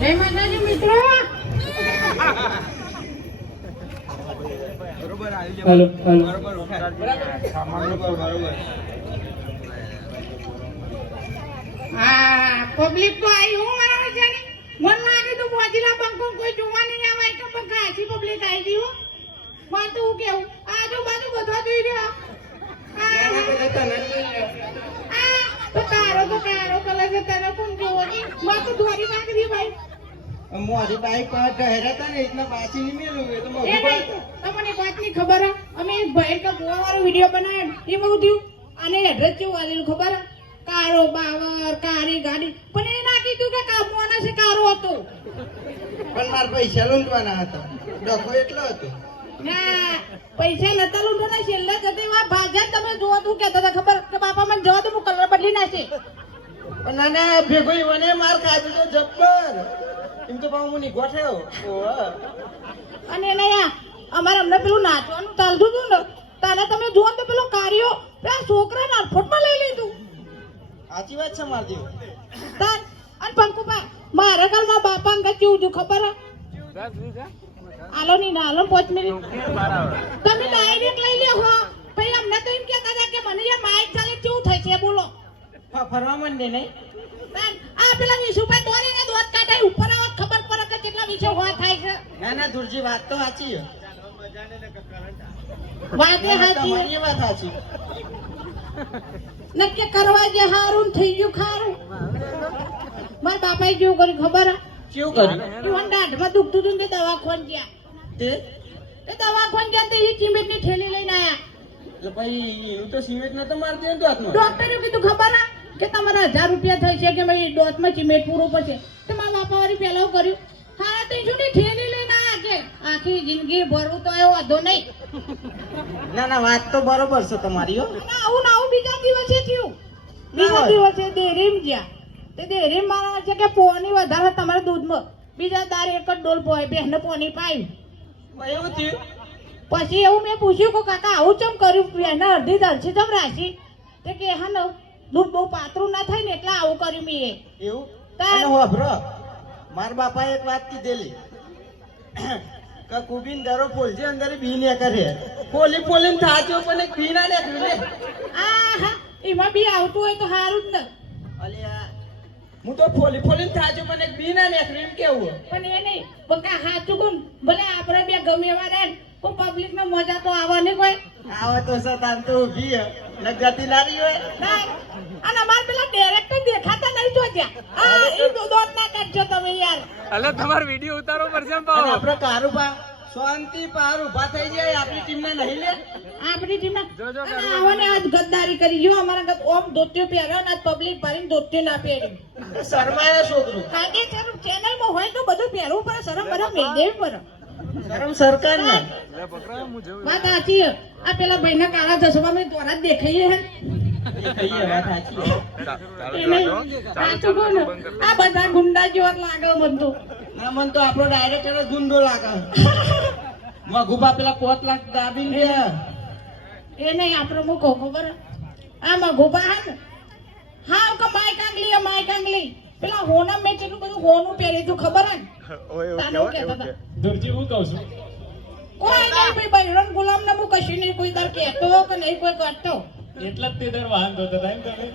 જય માતાજી મિત્રો. બરોબર આવી હેલો હેલો બરોબર સામાન બરોબર. હા પબ્લિક તો આવી હું મારા છે ને મન લાગે તો મોજીલા બંકો કોઈ જોવા નહીં આવે તો પણ ખાસી પબ્લિક આવી ગઈ હો. માં તો હું કેવું આજુબાજુ બધા જોઈ રહ્યા. તો કારો કલર છે તને કોણ જોવો નહીં માં તો દોરી નાખી ભાઈ. મોરી બાઈક પર ગહેરા હતા ને એટલે પાછી નહીં મેલું એ તો એ મોઢું ભાઈ પડતું. તમને એક વાતની ખબર હે અમે એક ભાઈ કા ગોવા વાળો વિડિયો બનાવ્યો એ બહુ થયું અને એડ્રેસ કેવું આલેલું ખબર હે કારો બાવર કારી ગાડી પણ એ ના કીધું કે કામવાના છે કારો હતો. પણ મારા પૈસા લૂંટવાના હતા ડખો એટલો હતો. ના પૈસા નતા લૂંટવાના છેલ્લે જતી વાર ભાજન તમે જોવા તું કહેતા હતા ખબર કે બાપા મને જવા તો હું કલર બદલી નાખે. પણ નાના ભેગો ઈવને માર ખાધું તો જબ્બર. એમ તો પાછું હું નીકળો થયો. અને એને અમારે અમને પેલું નાચવાનું ચાલતું હતું ને તારે તમે જુઓ ને તો પેલો કાર્યો પેલા છોકરાને અડફોટમાં લઈ લીધું. સાચી વાત છે મારી. તાર અને પંકુભા મારા કાલમાં બાપા અંગત કેવું છું ખબર હે આલો ની ના આલો 5 મિનિટ તમે ડાયરેક્ટ લઈ લ્યો હો પછી અમને તો એમ કહેતા હતા કે મને યાર માઇક ચાલે કેવું થાય છે બોલો. ફરવા માંડે નહીં. તાર આ પેલા વિશુભાઈ દોરીને દોત કાઢાય ઉપર આવત ખબર પડે કે કેટલા વિશે હોય થાય છે. ના ના દુરજી વાત તો સાચી છે. વાતે હાચી તમારી વાત સાચી. નક્કી કરવા જે હારું થઈ ગયું ખારું. મારા બાપાએ કેવું કર્યું ખબર હે કેવું કર્યું ઈવન દાઢમાં દુખતું હતું ને તે દવાખાને ગયા તે એ દવાખાને ગયા તે એ ચીમેટની થેલી લઈને આયા. એટલે ભાઈ એનું તો સિમેન્ટ નતો મારતી ને તો હાથમાં. ડોક્ટરે કીધું ખબર હે કે તમારા 1000 રૂપિયા થઈ છે કે ભાઈ ડોટમાં ચીમેટ પૂરું પડશે તો મારા બાપા વાળી પેલા કર્યું હા તો શું ની થેલી લઈને આયા કે આખી જિંદગી ભરવું તો એવો વાંધો નહીં. ના ના વાત તો બરોબર છે તમારી હો. ના આવું બીજા દિવસે થયું. બીજા દિવસે ડેરીમ ગયા તે ડેરીમ મારા છે કે પોની વધારે તમારા દૂધમાં બીજા દાર એક જ ડોલ પોય બેહને પોની પાઈ. એવું થયું. પછી એવું મેં પૂછ્યું કે કાકા આવું ચમ કર્યું બેહને અડધી દરસી ચમ રાખી તે કે હા ને દૂધ બહુ પાતળું ના થાય ને એટલે આવું કર્યું મેં. એવું તાર- અને હોભરો મારા બાપાએ એક વાત કીધેલી કે કુબીન દરો પોલજી અંદર બી ને કરે પોલી પોલીને થાચો પણ એક બી ના નીકળ્યું લે. આહા એમાં બી આવતું હોય તો સારું જ ને. અલ્યા હું તો ફોલી ફોલીને થાચો પણ એક બી ના નીકળ્યું એમ કેવું. પણ એ નહીં બકા હાચું કોણ ભલે આપણે બે ગમે એવા રહે પણ પબ્લિક નો મજા તો આવવાની કોઈ આવા તો સતાન તો ઊભી હે લગાતી લારી હોય. ના. અને અમાર પેલા ડાયરેક્ટર દેખાતા નહીં જોજ્યા આ ઈ દોત ના કરજો તમે યાર. અલે તમારો વિડિયો ઉતારવો પડશે અને પાવ આપણો કારુબા શાંતિ પાર ઊભા થઈ જાય આપણી ટીમને નહીં લે. આપણી ટીમના જોજો અને આવને આજ ગદ્દારી કરી જો અમારા ગત ઓમ ધોતિયો પહેર્યો ને આજ પબ્લિક ભરીને ધોતિયો ના પહેર્યું. શરમાયા છોકરું. કાગે ચેનલ માં હોય તો બધું પહેરવું પડે શરમ બરમ મેલ દેવી પડે. શરમ સરકાર ને. વાત સાચી છે. આ પેલા ભાઈના કાળા ચશ્મા મેં દોરા જ દેખાઈએ હે કહીએ વાત સાચી. એને સાચું કહું ને આ બધા ગુંડા જેવા લાગે મન તો. ના મન તો આપણો ડાયરેક્ટર જ ગુંડો લાગે. મગુબા પેલા 5 લાખ દાબીને ગયા. એ નહીં આપણે હું કહું ખબર હે? આ મગોબા હે ને હા કે માય કાંગલી પેલા હોના મેં કેટલું બધું હોનું પહેરી તું ખબર હે ને? તાને હું કહેતા હતા. દુરજી હું કહું છું કોઈ નહીં ભાઈ બૈરન ગુલામ ને હું કશું નહીં કોઈ દર કહેતો કે નહીં કોઈ કરતો. એટલા જ તે દર વાહન ધોતા હતા એમ તમે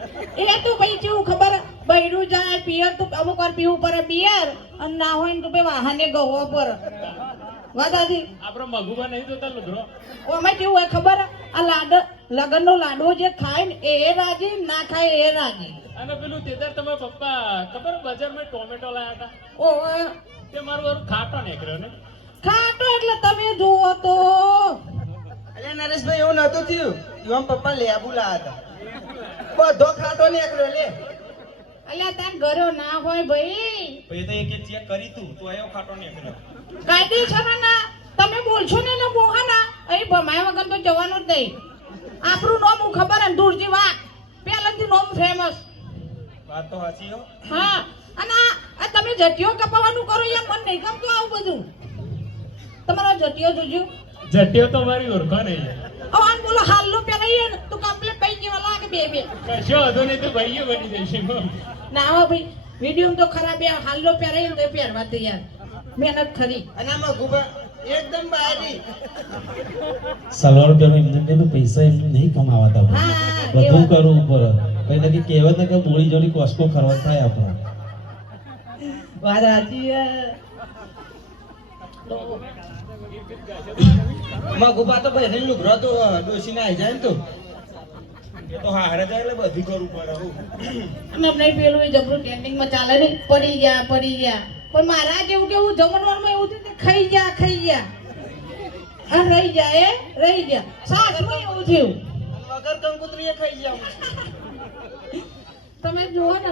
એ તો ભાઈ કેવું ખબર હે? બૈરું જાય પિયર તો અમુક વાર પીવું પડે બિયર અને ના હોય ને તો ભાઈ વાહને ગવા પર વાદાથી આપણો મગુબા નહીં જોતા લુગરો ઓમાં કેવું હોય ખબર હે? આ લગનનો લાડવો જે ખાય ને એ રાજી ના ખાય એ રાજી. અને પેલું તેદર તમારા પપ્પા ખબર બજારમાં ટોમેટો લાયા હતા ઓ તે મારું વારું ખાટો નીકળ્યો ને ખાટો એટલે તમે જુઓ તો અલ્યા નરેશભાઈ એવું નતું થયું. ઈવન પપ્પા લેબુ લાયા હતા બધો ખાટો નીકળ્યો લે. અલ્યા તાર ઘરો ના હોય ભાઈ પછી તો એક ચેક કરી તું તો એવો ખાટો નીકળ્યો. કાયદેસર ના તમે બોલશો ને એટલે બોહાના અહીં ભમાયા વગર તો જવાનું જ નહીં. આપણું નામ હું ખબર હે દૂરજી વાત પહેલાથી નામ ફેમસ. વાત તો સાચી હો. હા અને આ તમે જટીઓ કપાવાનું કરો યાર મને નહીં ગમતું આવું બધું. તમારો જટીઓ જોજો જટ્ટીઓ તો મારી ઓળખો નહીં આન બોલો હાલનો પહેરાઈએ ને તો કમ્પ્લીટ પૈ જેવા લાગે બે કશો હતો નહીં તો ભાઈઓ બની જશે ના હો ભાઈ વિડીયો તો ખરાબ યાર હાલો પહેરાય તો પહેરવા દે યાર મહેનત ખરી અને આમાં ગુબા એકદમ બારી સલવાર પેલો એમને પૈસા એમને નહીં કમાવાતા હા, બધું એ વાત. કરવું પડે કઈ નક્કી કહેવત ને કે બોળી જોડી કોસ્કો ખરવા થાય આપણે વાત સાચી યાર. તો માં ગુબા તો ભાઈ લુગરો તો ડોસીને આવી જાય ને તો એ તો હારે જાય એટલે બધું કરવું પડે હું અને હમણાં પેલું એ જબરું ટ્રેન્ડિંગમાં ચાલે ને પડી ગયા પણ મારા જેવું કેવું જમણવારમાં એવું થયું કે ખાઈ ગયા અને રહી ગયા સાસમાં એવું થયું વગર કંકુતરીએ ખાઈ જાવ તમે જુઓ ને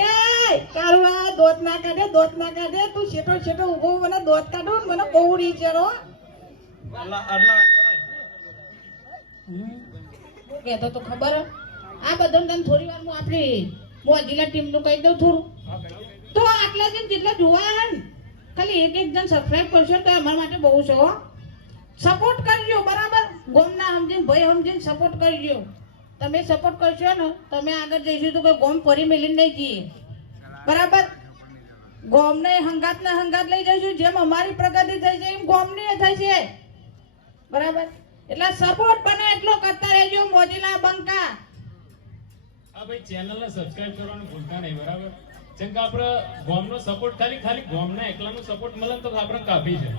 એ કાળવા દોત ના કાઢે તું છેટો ઊભો મને દોત કાઢો ને મને બહુ રીચરો કહેતો તો ખબર હે? આ બધું તને થોડી વાર હું આપણી મોજીલા ટીમનું કહી દઉં થોડું તો આટલા જણ જેટલા જોવા ને ખાલી એક જણ સબસ્ક્રાઇબ કરશો તો અમારા માટે બહુ છે હો સપોર્ટ કરજો બરાબર ગોમના સમજીને ભાઈ સમજીને સપોર્ટ કરજો તમે સપોર્ટ કરશો ને તમે આગળ જઈશું તો કોઈ ગોમ ફરી મેલીને નહીં જઈએ બરાબર ગોમને હંગાત લઈ જઈશું જેમ અમારી પ્રગતિ થઈ છે એમ ગોમની થઈ છે બરાબર એટલે સપોર્ટ બને એટલો કરતા રહેજો મોજીલા બંકા હા ભાઈ ચેનલને સબસ્ક્રાઇબ કરવાનું ભૂલતા નહીં બરાબર જેમ કે આપણે ગોમનો સપોર્ટ ખાલી ગોમના એકલાનો સપોર્ટ મળે ને તો આપણે કાફી છે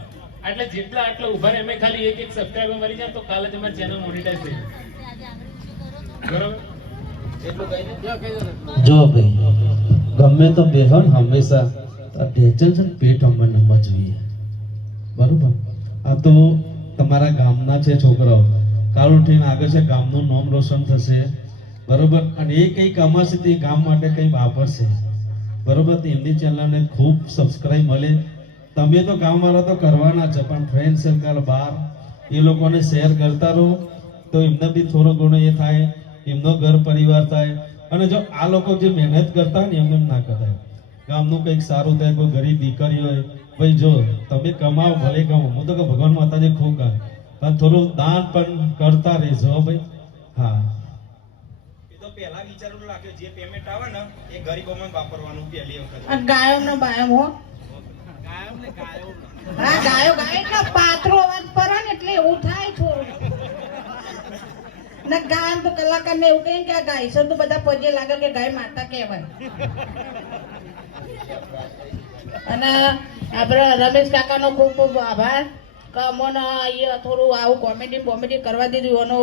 એટલે જેટલા આટલા ઉભા રહે એમે ખાલી એક સબસ્ક્રાઇબર મળી જાય તો કાલે તમારી ચેનલ મોનેટાઈઝ થઈ જાય બરાબર એટલું કહી દે જો ભાઈ ગમે તો બેહન હંમેશા આ ટેન્શન છે ને પેટ નંબર જોઈએ બરોબર આ તો તમારા ગામના છે છોકરાઓ કાલ ઉઠીને આગળ છે ગામનું નામ રોશન થશે બરોબર અને એ કંઈ કમાશે તે ગામ માટે કંઈ વાપરશે બરોબર તો એમની ચેનલને ખૂબ સબસ્ક્રાઇબ મળે તમે તો ગામવાળા તો કરવાના છે પણ ફ્રેન્ડ સર્કલ બહાર એ લોકોને શેર કરતા રહો તો એમને બી થોડો ઘણો એ થાય એમનો ઘર પરિવાર થાય અને જો આ લોકો જે મહેનત કરતા હોય ને એમને એમ ના કરાય ગામનું કંઈક સારું થાય કોઈ ગરીબ દીકરી હોય ભાઈ જો તમે કમાઓ ભલે કમાઓ હું તો કે ભગવાન માતાજી ખૂબ કહે પણ થોડું દાન પણ કરતા રહેજો હો ભાઈ હા એ તો પહેલા વિચારવું લાગે જે પેમેન્ટ આવે ને એ ગરીબોમાં વાપરવાનું પહેલી વખત આ ગાયો નો બાયો હો હા ગાયો એટલે પાત્રો અવાજ પડે ને એટલે એવું થાય થોડું ને ગાય તો કલાકાર ને એવું કહે કે આ ગાય છે તો બધા પગે લાગે કે ગાય માતા કહેવાય અને આપણે રમેશ કાકાનો ખૂબ ખૂબ આભાર કે અમને અહીંયા થોડું આવું કોમેડી કરવા દીધું એનો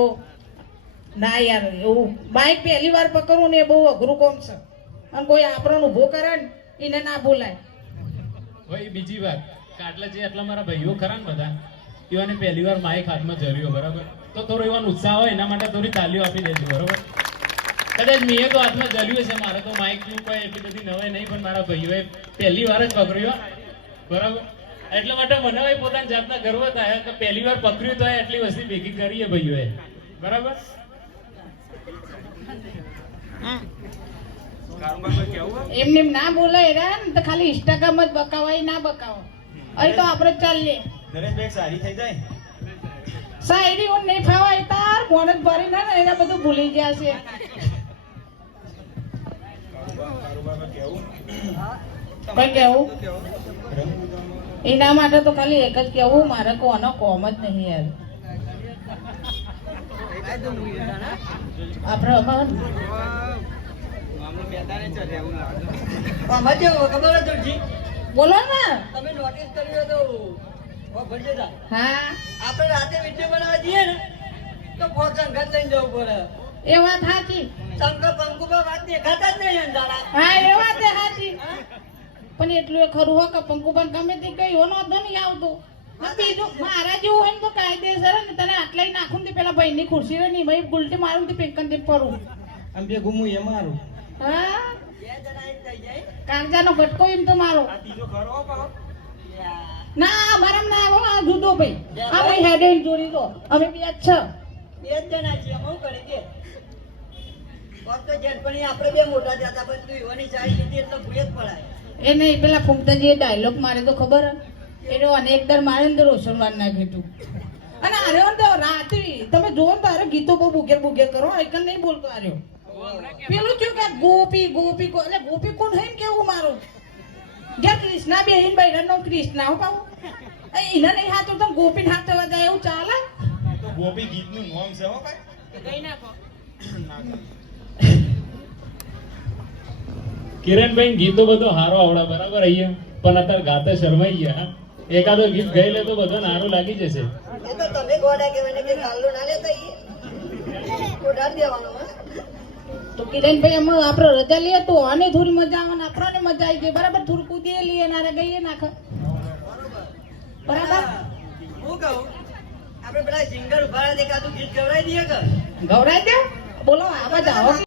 ના યાર એવું બાઇક પહેલી વાર પકડવું ને એ બહુ અઘરું કામ છે અને કોઈ આપણને ઊભો કરે ને એને ના બોલાય ભાઈ બીજી વાત કે આટલા મારા ભાઈઓ ખરા ને બધા એવાને પહેલી વાર માઇક હાથમાં જર્યો બરાબર તો થોડો એવાનો ઉત્સાહ હોય એના માટે થોડી તાલીઓ આપી દેજો બરાબર કદાચ મેં તો હાથમાં જર્યું છે મારે તો માઇક નું કોઈ એટલી બધી નવાઈ નહીં પણ મારા ભાઈઓએ પહેલી વાર જ પકડ્યો બરાબર એટલા માટે મને ભાઈ પોતાની જાતના ગર્વ થાય કે પહેલી વાર પકડ્યું તો એટલી વસ્તી ભેગી કરીએ ભાઈઓએ બરાબર એમને એમ ના બોલાય રે ને તો ખાલી ઇન્સ્ટાગ્રામ જ બકાવાય ના બકાવો અહીં તો આપણે ચાલીએ નરેશભાઈ સારી થઈ જાય શાયરી હું નહીં ફાવાય તાર મોનત ભરી ના ને એને બધું ભૂલી ગયા છે કઈ કેવું એના માટે તો ખાલી એક જ કેવું મારે કોનો કોમ જ નહીં યાર આપણે બોલો ને તમે નોટિસ કર્યું તો હા આપણે રાતે વિડીયો બનાવવા જઈએ ને તો ફોન સંગત લઈને જવું પડે એ વાત સાચી શંકર પંકુભા વાત દેખાતા જ નહીં અંધારા હા એ વાત એ સાચી પણ એટલું એ ખરું હો કે પંકુબન ગમે તે કઈ હોનો તો નહીં આવતું ને બીજું મારા જેવું હોય ને તો કાયદેસર ને તને આટલાય નાખું ને પેલા ભાઈની ખુરશી રે નહીં ભાઈ ગુલટી મારું ને પેકન થી પડું આમ બે ગુમું એ મારું હા બે જણા એક થઈ જાય કાંજાનો ગટકો એમ તો મારો આ ત્રીજો ખરો પાવ ના મારા ના આવો આ જુદો ભાઈ આ ભાઈ હેડે જોડી દો અમે બે જ છે બે જ જણા છીએ હું કરી દે ફક્ત જેનપણી આપણે બે મોટા જતા પણ તું ઈવાની ચાઈ લીધી એટલે ભૂલે જ પડાય એ નહીં પેલા ફૂમતાજીએ ડાયલોગ મારે તો ખબર એનો અનેક દર મારે ને રોશનવાન નાખ્યું હતું અને આર્યો ને તો રાત્રિ તમે જોવો ને તારે ગીતો બહુ બુગેર કરો એકન નહીં બોલતો આર્યો પેલું થયું કે ગોપી ગોપી એટલે ગોપી કોણ હે કેવું મારું જે કૃષ્ણા બેહીન બૈરાનો કૃષ્ણા હું પાઉં એના નહીં હાથ તો ગોપી હાથ થવા જાય એવું ચાલે તો ગોપી ગીતનું નામ છે હો ભાઈ કિરણભાઈ ગીતો બધો હારો આવડા બરાબર અહીંયા પણ અત્યારે ગાતા શરમાઈ ગયા હા. એકાદો ગીત ગાઈ લે તો બધાને હારું લાગી જશે. એ તો તમે ગોડા કહેવાય ને કે ગાલ્લો ના લેતા ઈ ગોડાડ દેવાનો હા તો કિરણભાઈ અમે આપણે રજા લઈએ તો આને થોડી મજા આવે ને આપણને મજા આવી ગઈ બરાબર થોડું કૂદીએ લઈએ નારે ગઈએ નાખે બરાબર હું કહું આપણે પેલા સિંગર ઉભા દેખાતું ગીત ગવડાવી દઈએ કે ગૌરાઈ દે બોલો આવાજ આવો